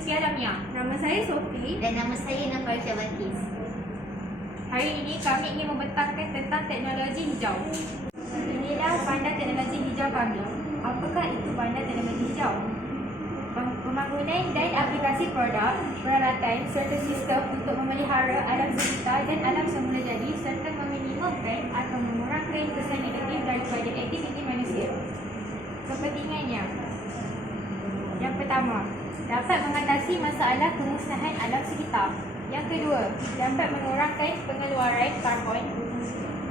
Sofia Damia. Nama saya Sofi. Dan nama saya Nafarisha Balkis. Hari ini kami ingin membentangkan tentang teknologi hijau. Inilah bandar teknologi hijau kami. Apakah itu bandar teknologi hijau? Pembangunan dan aplikasi produk, peralatan serta sistem untuk memelihara alam sekitar dan alam semula jadi serta meminimumkan atau mengurangkan kesan negatif daripada aktiviti manusia. Kepentingannya. Yang pertama, dapat mengatasi masalah kemusnahan alam sekitar. Yang kedua, dapat mengurangkan pengeluaran karbon.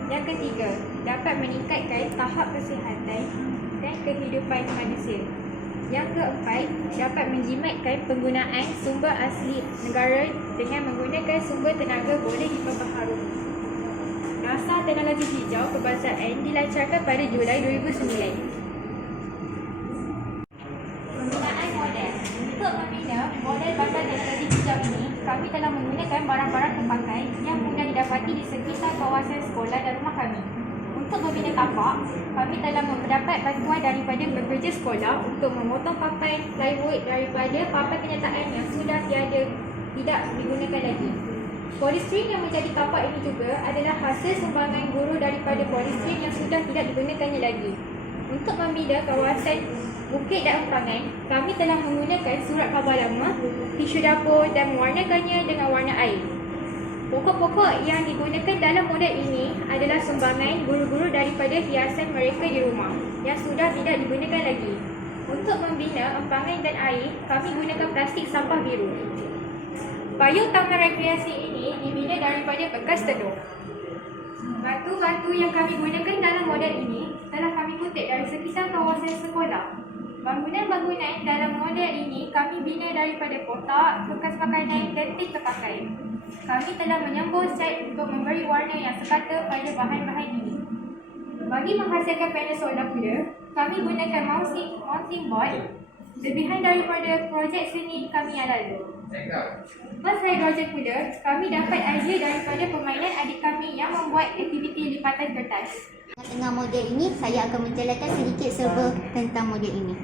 Yang ketiga, dapat meningkatkan tahap kesihatan dan kehidupan manusia. Yang keempat, dapat menjimatkan penggunaan sumber asli negara dengan menggunakan sumber tenaga boleh diperbaharui. Dasar Teknologi Hijau Kebangsaan dilancarkan pada Julai 2009. Penggunaan model. Untuk membina model bandar teknologi hijau ini, kami telah menggunakan barang-barang terpakai yang mudah didapati di sekitar kawasan sekolah dan rumah kami. Untuk membina tapak, kami telah mendapat bantuan daripada bekerja sekolah untuk memotong papan plywood daripada papan kenyataan yang sudah tidak digunakan lagi. Polistrin yang menjadi tapak ini juga adalah hasil sumbangan guru daripada polistrin yang sudah tidak digunakannya lagi. Untuk membina kawasan bukit dan empangan, kami telah menggunakan surat khabar lama, tisu dapur dan mewarnakannya dengan warna air. Pokok-pokok yang digunakan dalam model ini adalah sumbangan guru-guru daripada hiasan mereka di rumah yang sudah tidak digunakan lagi. Untuk membina empangan dan air, kami gunakan plastik sampah biru. Payung taman rekreasi ini dibina daripada bekas telur. Batu-batu yang kami gunakan dalam model ini telah kami kutip dari sekitar kawasan sekolah. Bangunan-bangunan dalam model ini kami bina daripada kotak, bekas makanan dan tin terpakai. Kami telah menyembur cat untuk memberi warna yang sekata pada bahan-bahan ini. Bagi menghasilkan panel solar pula, kami gunakan mounting board. Lebihan daripada projek seni kami yang lalu. Bas hidrogen pula, kami dapat idea daripada permainan adik kami yang membuat aktiviti lipatan kertas. Dengan model ini, saya akan menjelaskan sedikit serba tentang model ini.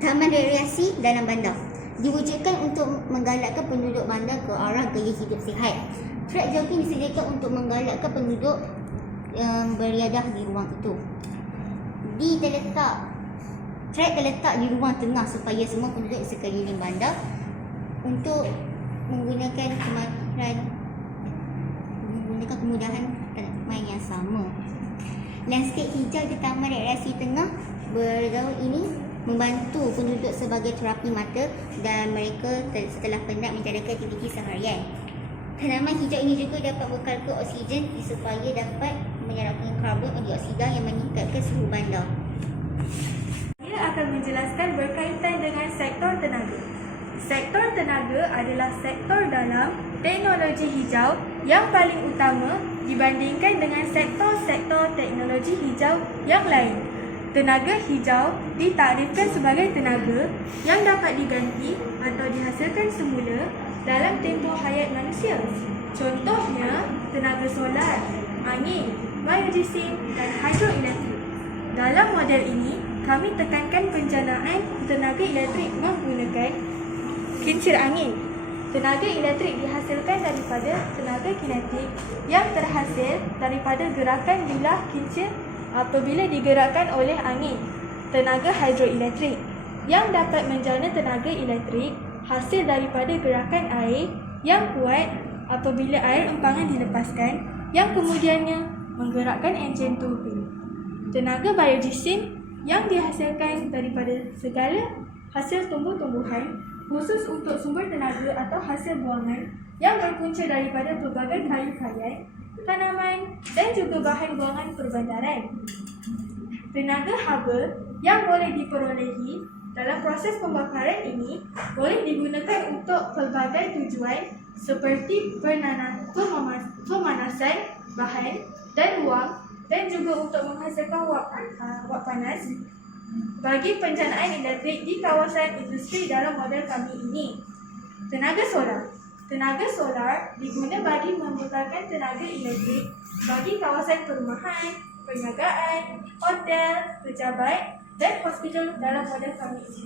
Taman rekreasi dalam bandar diwujudkan untuk menggalakkan penduduk bandar ke arah gaya hidup sihat. Trek jogging disediakan untuk menggalakkan penduduk beriadah di ruang itu. Trek terletak di ruang tengah supaya semua penduduk sekeliling bandar untuk menggunakan kemudahan main yang sama. Landscape hijau di taman rekreasi tengah bergaul ini membantu penduduk sebagai terapi mata dan mereka setelah penat menjalankan aktiviti seharian. Tanaman hijau ini juga dapat berkalkulasi oksigen supaya dapat menyerapkan karbon dioksida yang meningkatkan suhu bandar. Saya akan menjelaskan berkaitan dengan sektor tenaga. Sektor tenaga adalah sektor dalam teknologi hijau yang paling utama dibandingkan dengan sektor-sektor teknologi hijau yang lain. Tenaga hijau ditakdirkan sebagai tenaga yang dapat diganti atau dihasilkan semula dalam tempoh hayat manusia. Contohnya, tenaga solar, angin, biogeosim dan hidroelektrik. Dalam model ini, kami tekankan penjanaan tenaga elektrik menggunakan kincir angin. Tenaga elektrik dihasilkan daripada tenaga kinetik yang terhasil daripada gerakan bilah kincir apabila digerakkan oleh angin. Tenaga hidroelektrik yang dapat menjana tenaga elektrik hasil daripada gerakan air yang kuat apabila air empangan dilepaskan yang kemudiannya menggerakkan enjin turbin. Tenaga biogeosim yang dihasilkan daripada segala hasil tumbuh-tumbuhan khusus untuk sumber tenaga atau hasil buangan yang berpunca daripada pelbagai kayu-kayan, tanaman dan juga bahan buangan perbandaran. Tenaga haba yang boleh diperolehi dalam proses pembakaran ini boleh digunakan untuk pelbagai tujuan seperti pemanasan bahan dan ruang dan juga untuk menghasilkan wap panas bagi penjanaan elektrik di kawasan industri dalam model kami ini. Tenaga solar. Tenaga solar diguna bagi membekalkan tenaga elektrik bagi kawasan perumahan, perniagaan, hotel, pejabat dan hospital dalam model kami ini.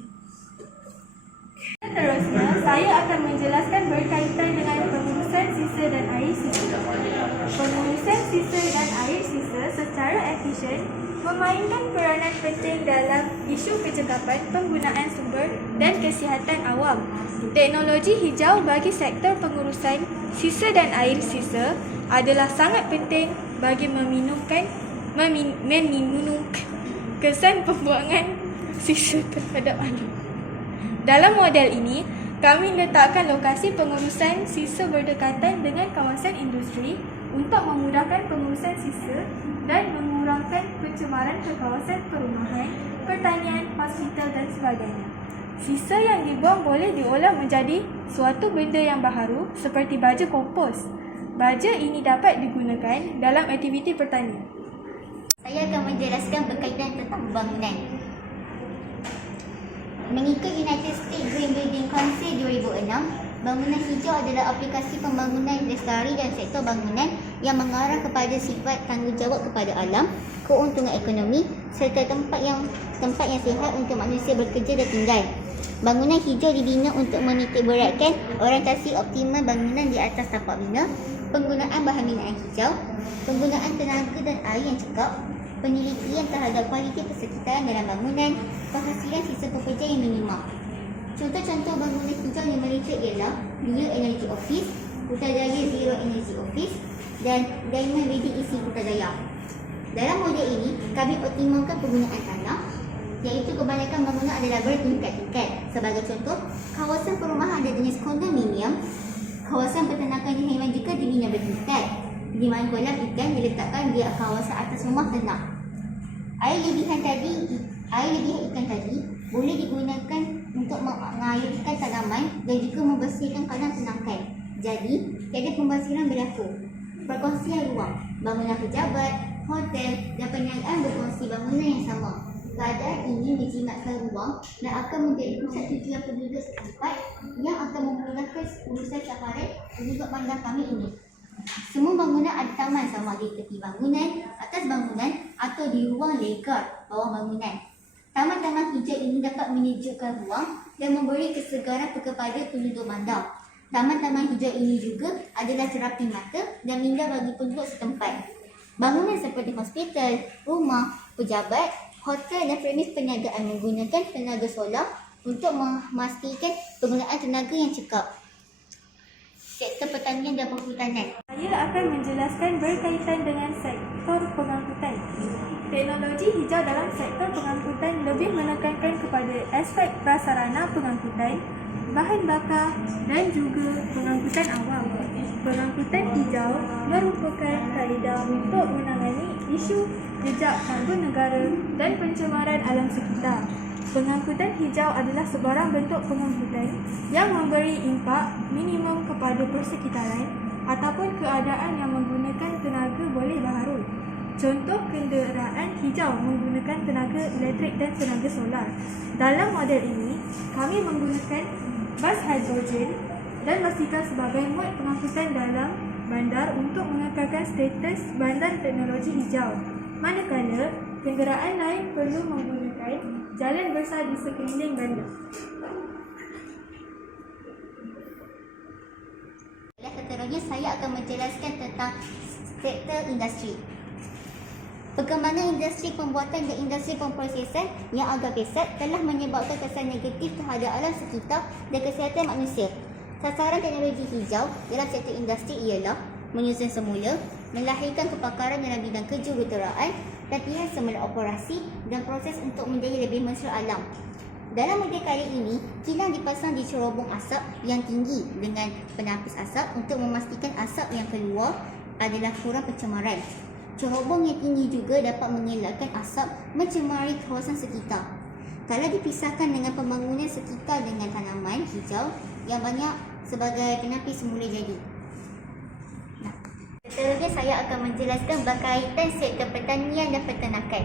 Seterusnya, saya akan menjelaskan berkaitan dengan pengurusan sisa dan air sisa. Pengurusan sisa dan air sisa secara efisien memainkan peranan penting dalam isu kecekapan penggunaan sumber dan kesihatan awam. Teknologi hijau bagi sektor pengurusan sisa dan air sisa adalah sangat penting bagi meminimumkan kesan pembuangan sisa terhadap alam. Dalam model ini, kami letakkan lokasi pengurusan sisa berdekatan dengan kawasan industri untuk memudahkan pengurusan sisa dan mengurangkan pencemaran ke kawasan perumahan, pertanian, hospital dan sebagainya. Sisa yang dibuang boleh diolah menjadi suatu benda yang baharu seperti baja kompos. Baja ini dapat digunakan dalam aktiviti pertanian. Saya akan menjelaskan berkaitan tentang bangunan. Mengikut United States Green Building Council 2006, bangunan hijau adalah aplikasi pembangunan lestari dan sektor bangunan yang mengarah kepada sifat tanggungjawab kepada alam, keuntungan ekonomi serta tempat yang sihat untuk manusia bekerja dan tinggal. Bangunan hijau dibina untuk menitikberatkan orientasi optimal bangunan di atas tapak bina, penggunaan bahan binaan hijau, penggunaan tenaga dan air yang cekap, penelitian terhadap kualiti persekitaran dalam bangunan, penghasilan sisa pekerja yang minima. Contoh-contoh bangunan hijau yang mereka ialah Bio Energy Office, Putrajaya Zero Energy Office dan Diamond Ready Isi Putrajaya. Dalam model ini, kami optimalkan penggunaan tanah, iaitu kebanyakan bangunan adalah bertingkat-tingkat. Sebagai contoh, kawasan perumahan ada jenis kondominium, kawasan peternakan haiwan juga dibina bertingkat, di mana kolam ikan diletakkan di kawasan atas rumah ternak. Air lebihan ikan tadi boleh digunakan untuk mengairkan tanaman dan juga membersihkan kandang ternakan. Jadi, tiada pembasiran berlaku. Perkongsian ruang, bangunan pejabat, hotel dan perniagaan berkongsi bangunan yang sama. Keadaan ini menjimatkan ruang dan akan menjadi pusat tujuan penduduk setempat yang akan memudahkan urusan safaran penduduk bandar kami ini. Semua bangunan ada taman sama di tepi bangunan, atas bangunan atau di ruang legar bawah bangunan. Taman-taman hijau ini dapat menyejukkan ruang dan memberi kesegaran kepada penduduk bandar. Taman-taman hijau ini juga adalah terapi mata dan minda bagi penduduk setempat. Bangunan seperti hospital, rumah, pejabat, hotel dan premis perniagaan menggunakan tenaga solar untuk memastikan penggunaan tenaga yang cekap. Sektor pertanian dan perhutanan. Saya akan menjelaskan berkaitan dengan sektor pengangkutan. Teknologi hijau dalam sektor pengangkutan lebih menekankan kepada aspek prasarana pengangkutan, bahan bakar dan juga pengangkutan awam. Pengangkutan hijau merupakan kaedah untuk menangani isu jejak karbon negara dan pencemaran alam sekitar. Pengangkutan hijau adalah sebarang bentuk pengangkutan yang memberi impak minimum kepada persekitaran ataupun keadaan yang menggunakan tenaga boleh baharu. Contoh kenderaan hijau menggunakan tenaga elektrik dan tenaga solar. Dalam model ini, kami menggunakan bas hidrogen dan basikal sebagai mod pengangkutan dalam bandar untuk mengekalkan status bandar teknologi hijau. Manakala, kenderaan lain perlu menggunakan jalan besar di sekeliling bandar. Seterusnya saya akan menjelaskan tentang sektor industri. Perkembangan industri pembuatan dan industri pemprosesan yang agak pesat telah menyebabkan kesan negatif terhadap alam sekitar dan kesihatan manusia. Sasaran teknologi hijau dalam sektor industri ialah menyusun semula, melahirkan kepakaran dalam bidang kejuruteraan, latihan semula operasi dan proses untuk menjadi lebih mesra alam. Dalam model kali ini, kilang dipasang di cerobong asap yang tinggi dengan penapis asap untuk memastikan asap yang keluar adalah kurang pencemaran. Cerobong yang tinggi juga dapat mengelakkan asap mencemari kawasan sekitar. Kalau dipisahkan dengan pembangunan sekitar dengan tanaman hijau yang banyak sebagai penapis semula jadi. Seterusnya saya akan menjelaskan berkaitan sektor pertanian dan peternakan.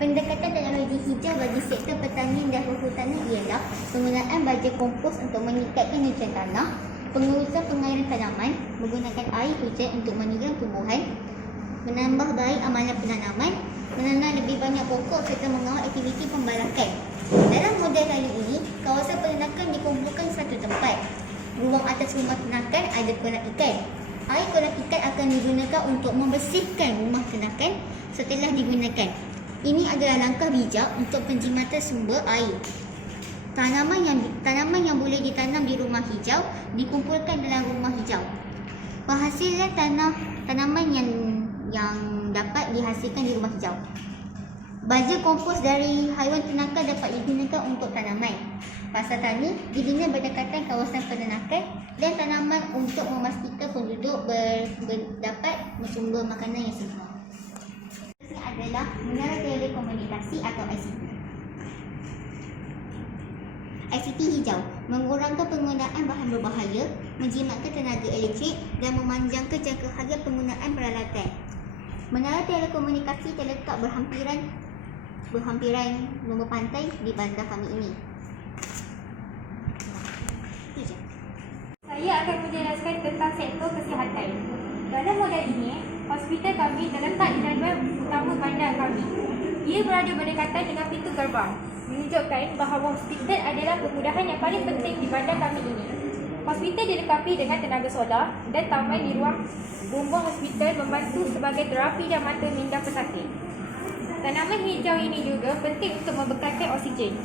Pendekatan teknologi hijau bagi sektor pertanian dan perhutanan ialah penggunaan baja kompos untuk meningkatkan nutrien tanah, pengurusan pengairan tanaman, menggunakan air hujan untuk menyiram tumbuhan, menambah baik amalan penanaman, menanam lebih banyak pokok serta mengawal aktiviti pembalakan. Dalam model kali ini, kawasan atas rumah tenakan ada kolam ikan. Air kolam ikan akan digunakan untuk membersihkan rumah tenakan setelah digunakan. Ini adalah langkah bijak untuk penjimatan sumber air. Tanaman yang boleh ditanam di rumah hijau dikumpulkan dalam rumah hijau. Penghasilan tanaman yang dapat dihasilkan di rumah hijau. Baja kompos dari haiwan ternakan dapat digunakan untuk tanaman. Pasar tani dibina berdekatan kawasan peternakan dan tanaman untuk memastikan penduduk dapat bersumber makanan yang sihat. Ini adalah menara telekomunikasi atau ICT. ICT hijau mengurangkan penggunaan bahan berbahaya, menjimatkan tenaga elektrik dan memanjangkan jangka harga penggunaan peralatan. Menara telekomunikasi terletak berhampiran rumah pantai di bandar kami ini. Itu je. Saya akan menjelaskan tentang sektor kesihatan. Dalam model ini, hospital kami terletak di jadual utama bandar kami. Ia berada berdekatan dengan pintu gerbang, menunjukkan bahawa hospital adalah kemudahan yang paling penting di bandar kami ini. Hospital dilengkapi dengan tenaga solar dan taman di ruang bumbung hospital membantu sebagai terapi dan mata minda pesakit. Tanaman hijau ini juga penting untuk membekalkan oksigen.